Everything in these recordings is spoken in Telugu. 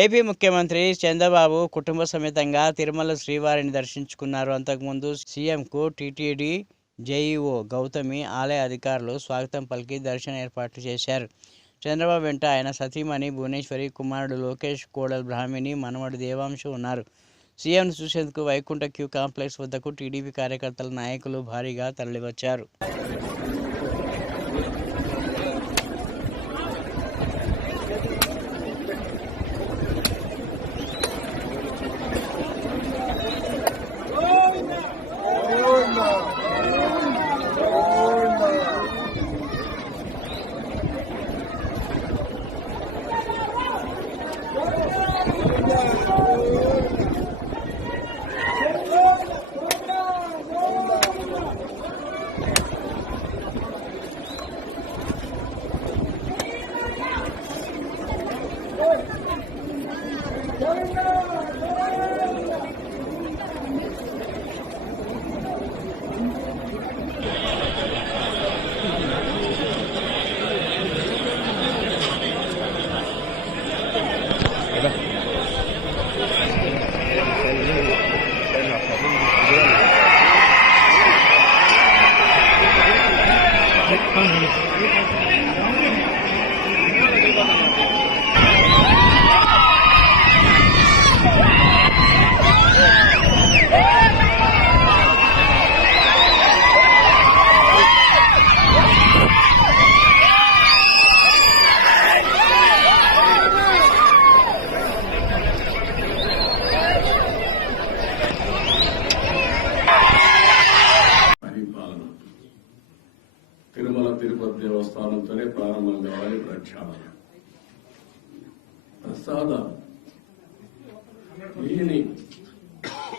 ఏపీ ముఖ్యమంత్రి చంద్రబాబు కుటుంబ సమేతంగా తిరుమల శ్రీవారిని దర్శించుకున్నారు. అంతకుముందు సీఎంకు టీటీడీ జేఈఓ గౌతమి ఆలయ అధికారులు స్వాగతం పలికి దర్శన ఏర్పాట్లు చేశారు. చంద్రబాబు వెంట ఆయన సతీమణి భువనేశ్వరి కుమారుడు లోకేష్ కోడల్ బ్రాహ్మిణి మనవడు దేవాంశు ఉన్నారు. సీఎంను చూసేందుకు వైకుంఠ క్యూ కాంప్లెక్స్ వద్దకు టీడీపీ కార్యకర్తల నాయకులు భారీగా తరలివచ్చారు. తిరుమల తిరుపతి దేవస్థానంతోనే ప్రారంభం కావాలి ప్రక్షాళన. ప్రసాద. నీని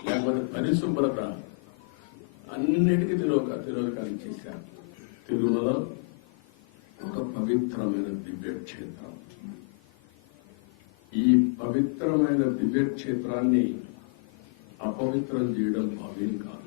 లేకపోతే పరిశుభ్రత. అన్నిటికీ తిరోక తిరోకాన్ని చేశారు. తిరుమల ఒక పవిత్రమైన దివ్యక్షేత్రం. ఈ పవిత్రమైన దివ్యక్షేత్రాన్ని అపవిత్రం చేయడం భావ్యం కాదు.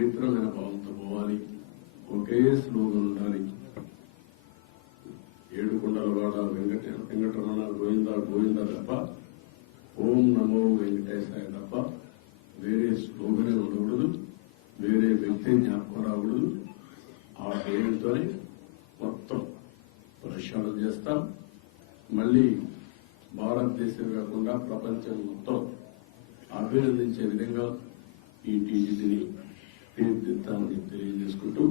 పవిత్రమైన భావంతో పోవాలి. ఒకే స్లోగన్ ఉండాలి. ఏడుకొండల వాడ వెంకట వెంకటరమణ గోవింద గోవింద తప్ప ఓం నమో వెంకటేశాయ తప్ప వేరే స్లోగనే ఉండకూడదు. వేరే వ్యక్తి జ్ఞాపకం రాకూడదు. ఆ పేరుతోనే మొత్తం ప్రక్షాళన చేస్తాం. మళ్ళీ భారతదేశం కాకుండా ప్రపంచం మొత్తం అభినందించే విధంగా ఈ టీజీని తీర్చిదిద్దామని తెలియజేసుకుంటూ